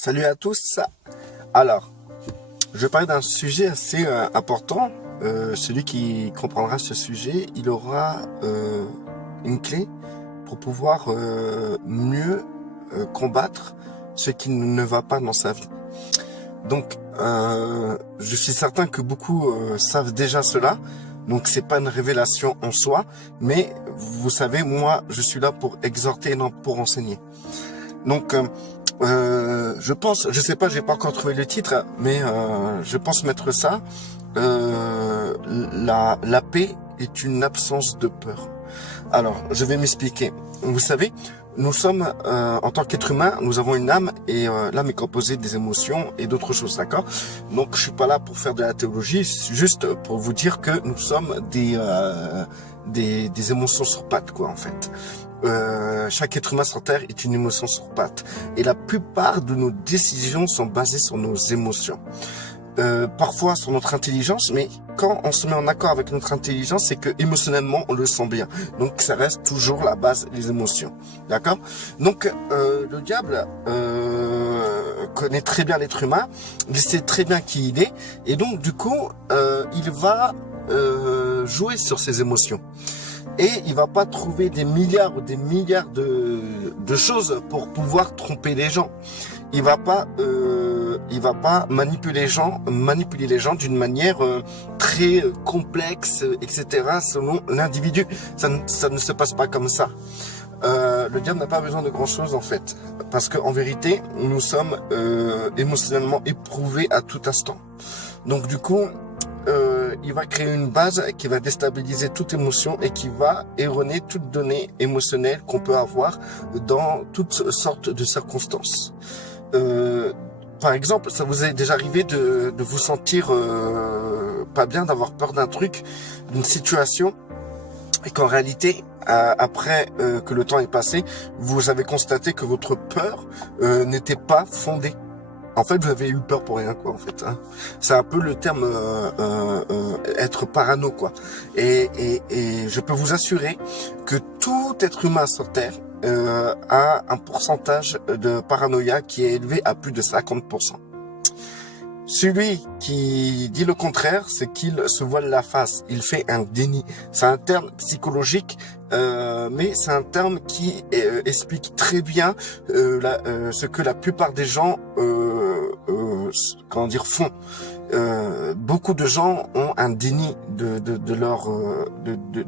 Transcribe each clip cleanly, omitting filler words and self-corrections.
Salut à tous. Alors, je vais parler d'un sujet assez important. Celui qui comprendra ce sujet, il aura une clé pour pouvoir mieux combattre ce qui ne va pas dans sa vie. Donc, je suis certain que beaucoup savent déjà cela. Donc, c'est pas une révélation en soi, mais vous savez, moi, je suis là pour exhorter et non pour enseigner. Donc, je pense, je sais pas, j'ai pas encore trouvé le titre, mais je pense mettre ça. La paix est une absence de peur. Alors, je vais m'expliquer. Vous savez, nous sommes, en tant qu'être humain, nous avons une âme et l'âme est composée des émotions et d'autres choses, d'accord? Donc, je suis pas là pour faire de la théologie, c'est juste pour vous dire que nous sommes des émotions sur pattes, quoi, en fait. Chaque être humain sur Terre est une émotion sur pattes. Et la plupart de nos décisions sont basées sur nos émotions. Parfois sur notre intelligence, mais quand on se met en accord avec notre intelligence, c'est que émotionnellement on le sent bien. Donc ça reste toujours la base des émotions, d'accord? Donc le diable connaît très bien l'être humain, il sait très bien qui il est, et donc du coup il va jouer sur ses émotions. Et il va pas trouver des milliards ou des milliards de choses pour pouvoir tromper les gens. Il va pas manipuler les gens d'une manière très complexe, etc. selon l'individu. Ça ne se passe pas comme ça. Le diable n'a pas besoin de grand chose en fait, parce qu'en vérité, nous sommes émotionnellement éprouvés à tout instant. Donc du coup, il va créer une base qui va déstabiliser toute émotion et qui va erroner toute donnée émotionnelle qu'on peut avoir dans toutes sortes de circonstances. Par exemple, ça vous est déjà arrivé de vous sentir pas bien, d'avoir peur d'un truc, d'une situation, et qu'en réalité, après que le temps est passé, vous avez constaté que votre peur n'était pas fondée. En fait, vous avez eu peur pour rien, quoi, en fait. Hein. C'est un peu le terme être parano, quoi. Et je peux vous assurer que tout être humain sur Terre a un pourcentage de paranoïa qui est élevé à plus de 50%. Celui qui dit le contraire, c'est qu'il se voile la face. Il fait un déni. C'est un terme psychologique, mais c'est un terme qui explique très bien ce que la plupart des gens font. Beaucoup de gens ont un déni de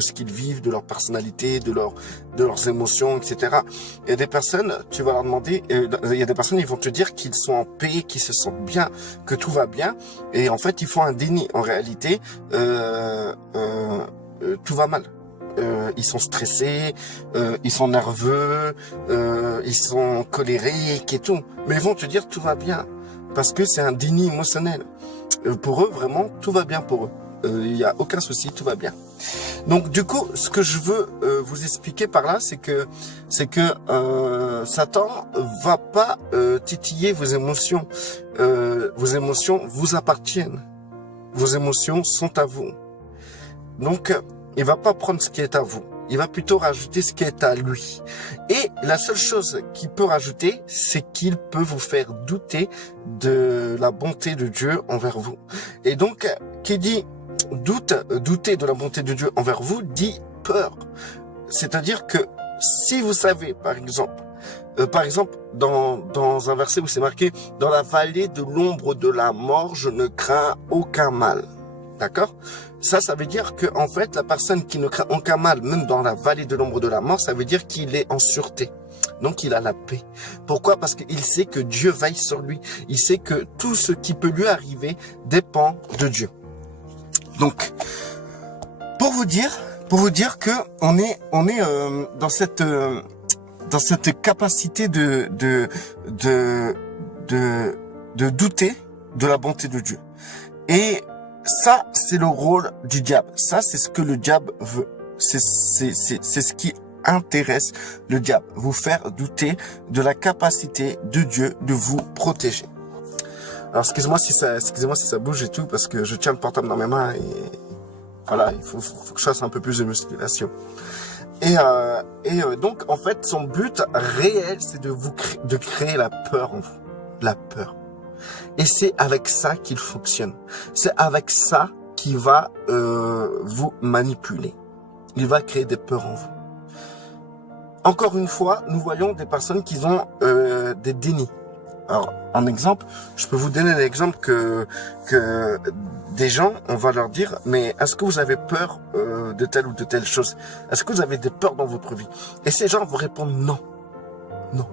ce qu'ils vivent, de leur personnalité, de leurs émotions, etc. Il y a des personnes, tu vas leur demander, il y a des personnes, ils vont te dire qu'ils sont en paix, qu'ils se sentent bien, que tout va bien, et en fait, ils font un déni. En réalité, tout va mal. Ils sont stressés, ils sont nerveux, ils sont colériques et tout. Mais ils vont te dire tout va bien, parce que c'est un déni émotionnel. Pour eux, vraiment, tout va bien pour eux. Il n'y a aucun souci, tout va bien. Donc, du coup, ce que je veux vous expliquer par là, c'est que Satan va pas titiller vos émotions. Vos émotions vous appartiennent. Vos émotions sont à vous. Donc, il va pas prendre ce qui est à vous. Il va plutôt rajouter ce qui est à lui. Et la seule chose qu'il peut rajouter, c'est qu'il peut vous faire douter de la bonté de Dieu envers vous. Et donc, qui dit douter de la bonté de Dieu envers vous, dit peur. C'est-à-dire que si vous savez, par exemple, dans un verset où c'est marqué « Dans la vallée de l'ombre de la mort, je ne crains aucun mal ». D'accord? Ça veut dire que en fait, la personne qui ne craint aucun mal, même dans la vallée de l'ombre de la mort, ça veut dire qu'il est en sûreté. Donc, il a la paix. Pourquoi? Parce qu'il sait que Dieu veille sur lui. Il sait que tout ce qui peut lui arriver dépend de Dieu. Donc, pour vous dire que on est dans cette capacité de douter de la bonté de Dieu. Et ça, c'est le rôle du diable. Ça, c'est ce que le diable veut. C'est ce qui intéresse le diable. Vous faire douter de la capacité de Dieu de vous protéger. Alors, excusez-moi si ça bouge et tout, parce que je tiens le portable dans mes mains et voilà, il faut que je fasse un peu plus de musculation. Et donc, en fait, son but réel, c'est de créer la peur en vous. la peur. Et c'est avec ça qu'il fonctionne. C'est avec ça qu'il va vous manipuler. Il va créer des peurs en vous. Encore une fois, nous voyons des personnes qui ont des dénis. Alors, en exemple, je peux vous donner l'exemple que des gens, on va leur dire, mais est-ce que vous avez peur de telle ou de telle chose? Est-ce que vous avez des peurs dans votre vie? Et ces gens vont répondre non. Non.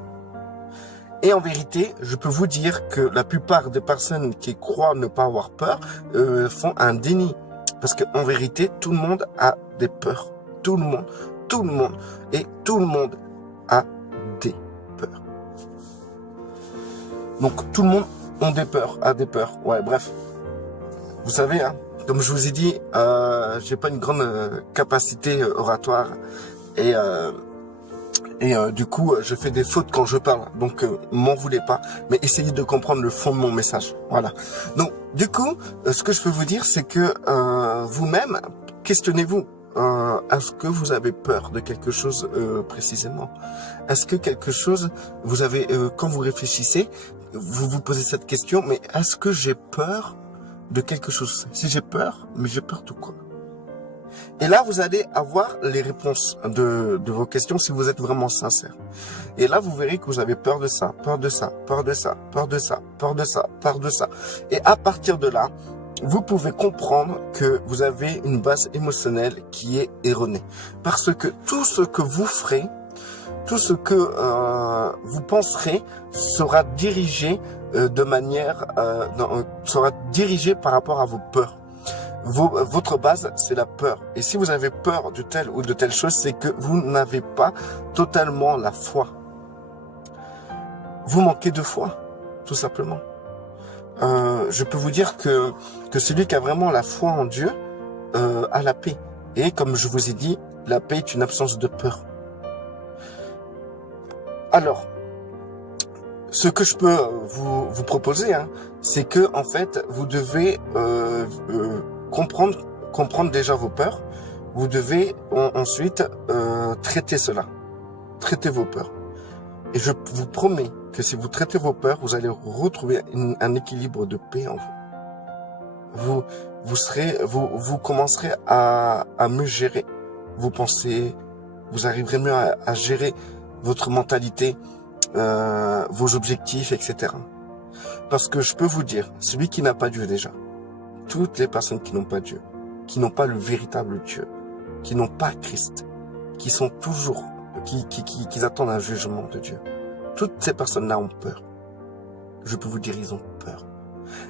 Et en vérité, je peux vous dire que la plupart des personnes qui croient ne pas avoir peur font un déni. Parce qu'en vérité, tout le monde a des peurs. Tout le monde. Tout le monde. Et tout le monde a des peurs. Donc tout le monde a des peurs. Ouais, bref. Vous savez, hein, comme je vous ai dit, j'ai pas une grande capacité oratoire et du coup, je fais des fautes quand je parle. Donc, m'en voulez pas, mais essayez de comprendre le fond de mon message. Voilà. Donc, du coup, ce que je peux vous dire, c'est que vous-même, questionnez-vous. Est-ce que vous avez peur de quelque chose précisément? Est-ce que quelque chose, vous avez, quand vous réfléchissez, vous vous posez cette question, mais est-ce que j'ai peur de quelque chose? Si j'ai peur, mais j'ai peur de quoi? Et là, vous allez avoir les réponses de vos questions si vous êtes vraiment sincère. Et là, vous verrez que vous avez peur de ça, peur de ça, peur de ça, peur de ça, peur de ça, peur de ça. Et à partir de là, vous pouvez comprendre que vous avez une base émotionnelle qui est erronée. Parce que tout ce que vous ferez, tout ce que vous penserez sera dirigé de manière, sera dirigé par rapport à vos peurs. Votre base, c'est la peur. Et si vous avez peur de telle ou de telle chose, c'est que vous n'avez pas totalement la foi. Vous manquez de foi, tout simplement. Je peux vous dire que celui qui a vraiment la foi en Dieu a la paix. Et comme je vous ai dit, la paix est une absence de peur. Alors, ce que je peux vous proposer, hein, c'est que en fait, vous devez comprendre déjà vos peurs. Vous devez ensuite traiter cela. Traiter vos peurs. Et je vous promets que si vous traitez vos peurs, vous allez retrouver un équilibre de paix en vous. Vous commencerez à mieux gérer vos pensées. Vous arriverez mieux à gérer votre mentalité, vos objectifs, etc. Parce que je peux vous dire, celui qui n'a pas Dieu déjà, toutes les personnes qui n'ont pas Dieu, qui n'ont pas le véritable Dieu, qui n'ont pas Christ, qui sont toujours, qui attendent un jugement de Dieu. Toutes ces personnes-là ont peur. Je peux vous dire, ils ont peur.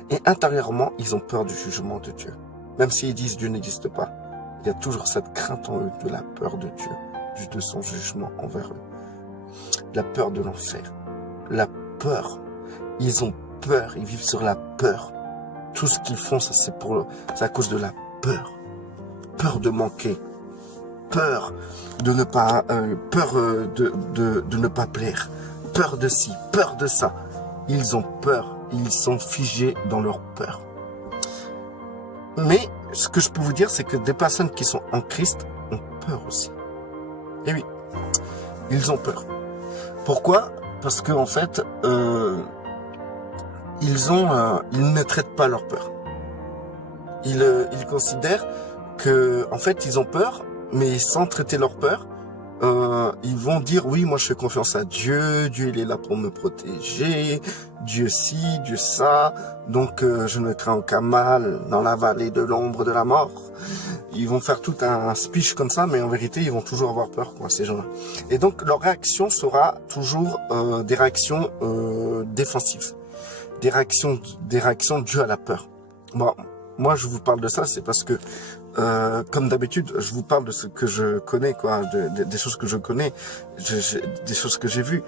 Et intérieurement, ils ont peur du jugement de Dieu. Même s'ils disent Dieu n'existe pas, il y a toujours cette crainte en eux de la peur de Dieu, de son jugement envers eux. La peur de l'enfer. La peur. Ils ont peur, ils vivent sur la peur. Tout ce qu'ils font, ça c'est à cause de la peur. Peur de manquer. Peur de ne pas, de ne pas plaire. Peur de ci, peur de ça. Ils ont peur. Ils sont figés dans leur peur. Mais ce que je peux vous dire, c'est que des personnes qui sont en Christ ont peur aussi. Et oui, ils ont peur. Pourquoi? Parce que en fait, ils ne traitent pas leur peur. Ils considèrent que, en fait, ils ont peur, mais sans traiter leur peur, ils vont dire oui, moi je fais confiance à Dieu, Dieu il est là pour me protéger, Dieu ci, Dieu ça, donc je ne crains aucun mal dans la vallée de l'ombre de la mort. Ils vont faire tout un speech comme ça, mais en vérité ils vont toujours avoir peur, quoi, ces gens-là. Et donc leur réaction sera toujours des réactions défensives, des réactions dues à la peur. Bon, moi je vous parle de ça, c'est parce que comme d'habitude, je vous parle de ce que je connais, quoi, des choses que je connais, des choses que j'ai vues.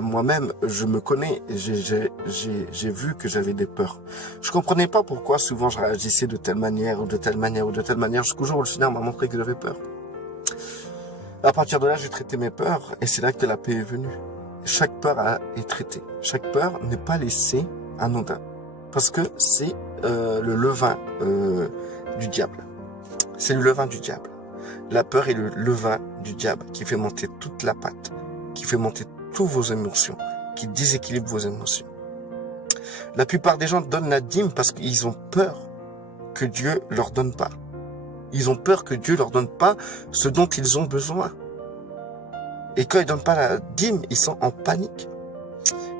Moi-même, je me connais, j'ai vu que j'avais des peurs. Je comprenais pas pourquoi souvent je réagissais de telle manière ou de telle manière ou de telle manière, jusqu'au jour où le Seigneur m'a montré que j'avais peur. À partir de là, j'ai traité mes peurs et c'est là que la paix est venue. Chaque peur est traitée. Chaque peur n'est pas laissée anodin. Parce que c'est le levain du diable. C'est le levain du diable. La peur est le levain du diable qui fait monter toute la pâte, qui fait monter toutes vos émotions, qui déséquilibre vos émotions. La plupart des gens donnent la dîme parce qu'ils ont peur que Dieu leur donne pas. Ils ont peur que Dieu leur donne pas ce dont ils ont besoin. Et quand ils donnent pas la dîme, ils sont en panique.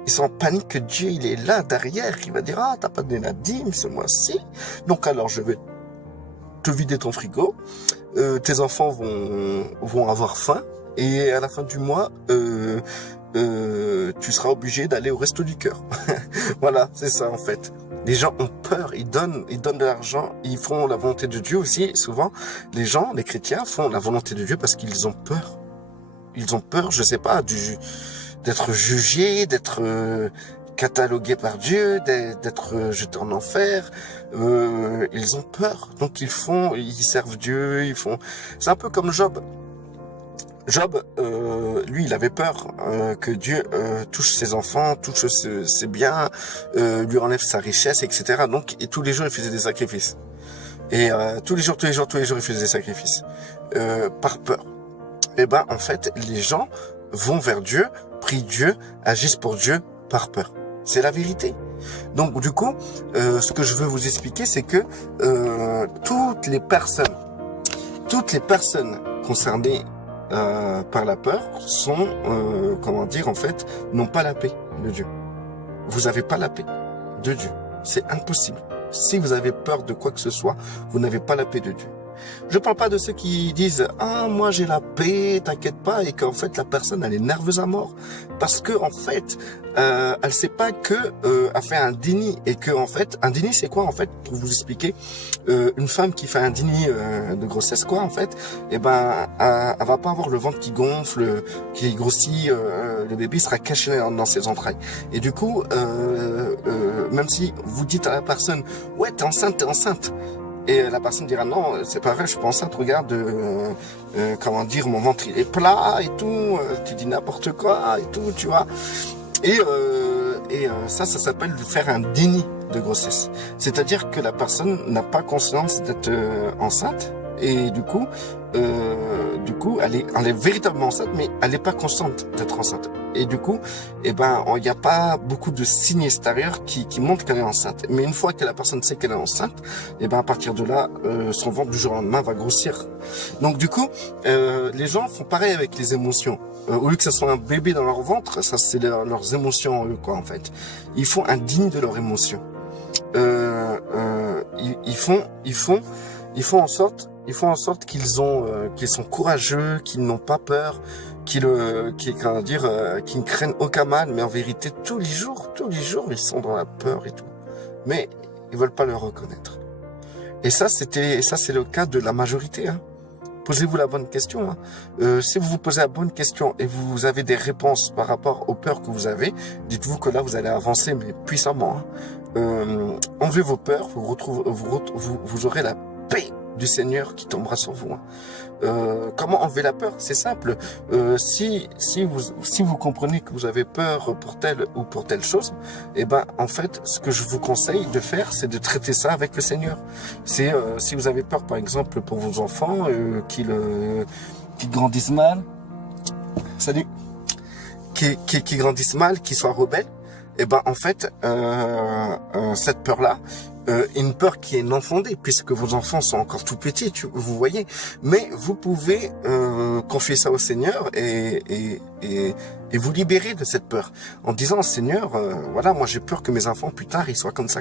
Ils sont en panique que Dieu, il est là, derrière, qui va dire, ah, t'as pas donné la dîme ce mois-ci. Donc alors, je vais te vider ton frigo. Tes enfants vont avoir faim. Et à la fin du mois, tu seras obligé d'aller au resto du cœur. Voilà, c'est ça en fait. Les gens ont peur, ils donnent de l'argent, ils font la volonté de Dieu aussi. Souvent, les gens, les chrétiens, font la volonté de Dieu parce qu'ils ont peur. Ils ont peur, je sais pas, d'être jugés, d'être catalogués par Dieu, d'être jetés en enfer. Ils ont peur, donc ils servent Dieu, ils font. C'est un peu comme Job. Job, lui, il avait peur que Dieu touche ses enfants, touche ses biens, lui enlève sa richesse, etc. Donc, et tous les jours, il faisait des sacrifices. Et tous les jours, il faisait des sacrifices. Par peur. Eh ben, en fait, les gens vont vers Dieu, prient Dieu, agissent pour Dieu par peur. C'est la vérité. Donc, du coup, ce que je veux vous expliquer, c'est que toutes les personnes concernées par la peur sont, en fait, n'ont pas la paix de Dieu. Vous n'avez pas la paix de Dieu. C'est impossible. Si vous avez peur de quoi que ce soit, vous n'avez pas la paix de Dieu. Je parle pas de ceux qui disent « Ah, moi j'ai la paix, t'inquiète pas » et qu'en fait la personne elle est nerveuse à mort parce que en fait elle sait pas que elle fait un déni et que en fait un déni c'est quoi en fait pour vous expliquer une femme qui fait un déni de grossesse quoi en fait et ben elle va pas avoir le ventre qui gonfle, qui grossit, le bébé sera caché dans ses entrailles et du coup même si vous dites à la personne « Ouais, t'es enceinte » et la personne dira non, c'est pas vrai, je suis pas enceinte, regarde, mon ventre il est plat et tout, tu dis n'importe quoi et tout, tu vois. Et ça s'appelle faire un déni de grossesse. C'est-à-dire que la personne n'a pas conscience d'être enceinte et du coup, elle est véritablement enceinte, mais elle n'est pas consciente d'être enceinte. Et du coup, il n'y a pas beaucoup de signes extérieurs qui montrent qu'elle est enceinte. Mais une fois que la personne sait qu'elle est enceinte, à partir de là, son ventre du jour au lendemain va grossir. Donc du coup, les gens font pareil avec les émotions. Au lieu que ce soit un bébé dans leur ventre, ça c'est leurs émotions eux quoi en fait. Ils font un digne de leurs émotions. Ils font en sorte qu'ils sont courageux, qu'ils n'ont pas peur, qu'ils ne craignent aucun mal, mais en vérité tous les jours, ils sont dans la peur et tout. Mais ils veulent pas le reconnaître. Et ça, c'est le cas de la majorité, hein. Posez-vous la bonne question, hein. Si vous vous posez la bonne question et vous avez des réponses par rapport aux peurs que vous avez, dites-vous que là, vous allez avancer, mais puissamment, hein. Enlevez vos peurs, vous aurez la paix du Seigneur qui tombera sur vous. Hein. Comment enlever la peur? C'est simple. Si vous comprenez que vous avez peur pour telle ou pour telle chose, en fait, ce que je vous conseille de faire, c'est de traiter ça avec le Seigneur. C'est si vous avez peur, par exemple, pour vos enfants qu'ils grandissent mal, qui grandissent mal, qui soient rebelles, en fait, cette peur-là, une peur qui est non fondée, puisque vos enfants sont encore tout petits, vous voyez. Mais vous pouvez confier ça au Seigneur et vous libérer de cette peur. En disant, Seigneur, voilà, moi j'ai peur que mes enfants plus tard, ils soient comme ça.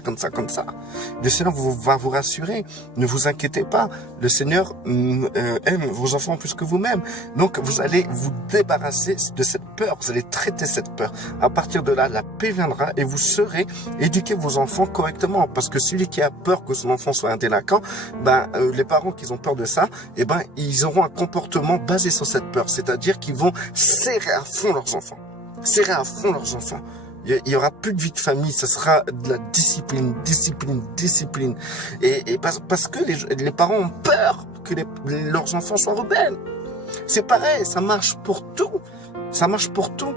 Le Seigneur va vous rassurer. Ne vous inquiétez pas. Le Seigneur aime vos enfants plus que vous-même. Donc vous allez vous débarrasser de cette peur. Vous allez traiter cette peur. À partir de là, la paix viendra et vous saurez éduquer vos enfants correctement. Parce que celui qui a peur que son enfant soit un délinquant, les parents qui ont peur de ça, ils auront un comportement basé sur cette peur. C'est-à-dire qu'ils vont serrer à fond leurs enfants. Il y aura plus de vie de famille, ça sera de la discipline. Et parce que les parents ont peur que leurs enfants soient rebelles. C'est pareil, ça marche pour tout. Ça marche pour tout.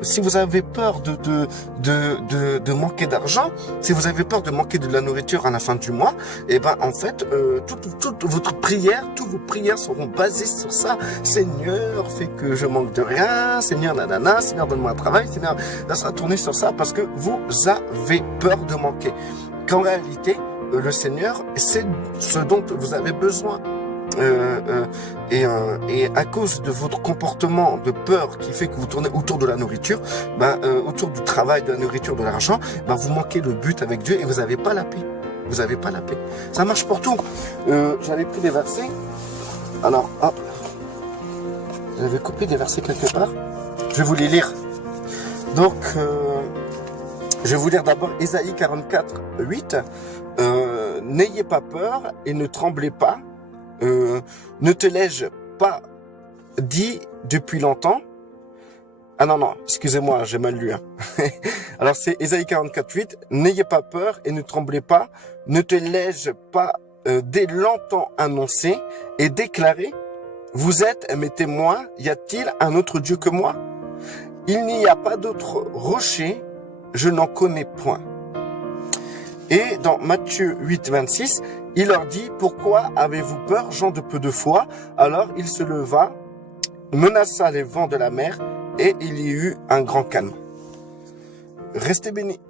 Si vous avez peur de manquer d'argent, si vous avez peur de manquer de la nourriture à la fin du mois, eh ben, en fait, toute votre prière, toutes vos prières seront basées sur ça. Seigneur, fais que je manque de rien. Seigneur, nanana. Seigneur, donne-moi un travail. Seigneur, ça sera tourné sur ça parce que vous avez peur de manquer. Qu'en réalité, le Seigneur, c'est ce dont vous avez besoin. Et à cause de votre comportement de peur qui fait que vous tournez autour de la nourriture, autour du travail, de la nourriture, de l'argent, vous manquez le but avec Dieu et vous n'avez pas la paix. Vous n'avez pas la paix. Ça marche pour tout. J'avais pris des versets. Alors, hop. J'avais copié des versets quelque part. Je vais vous les lire. Donc, je vais vous lire d'abord Ésaïe 44, 8. N'ayez pas peur et ne tremblez pas. Ne te l'ai-je pas dit depuis longtemps? Ah non, excusez-moi, j'ai mal lu. Hein. Alors c'est Ésaïe 44, 8. N'ayez pas peur et ne tremblez pas. Ne te l'ai-je pas dès longtemps annoncé et déclaré? Vous êtes mes témoins. Y a-t-il un autre Dieu que moi? Il n'y a pas d'autre rocher. Je n'en connais point. Et dans Matthieu 8, 26, il leur dit, pourquoi avez-vous peur, gens de peu de foi? Alors il se leva, menaça les vents de la mer, et il y eut un grand calme. Restez bénis.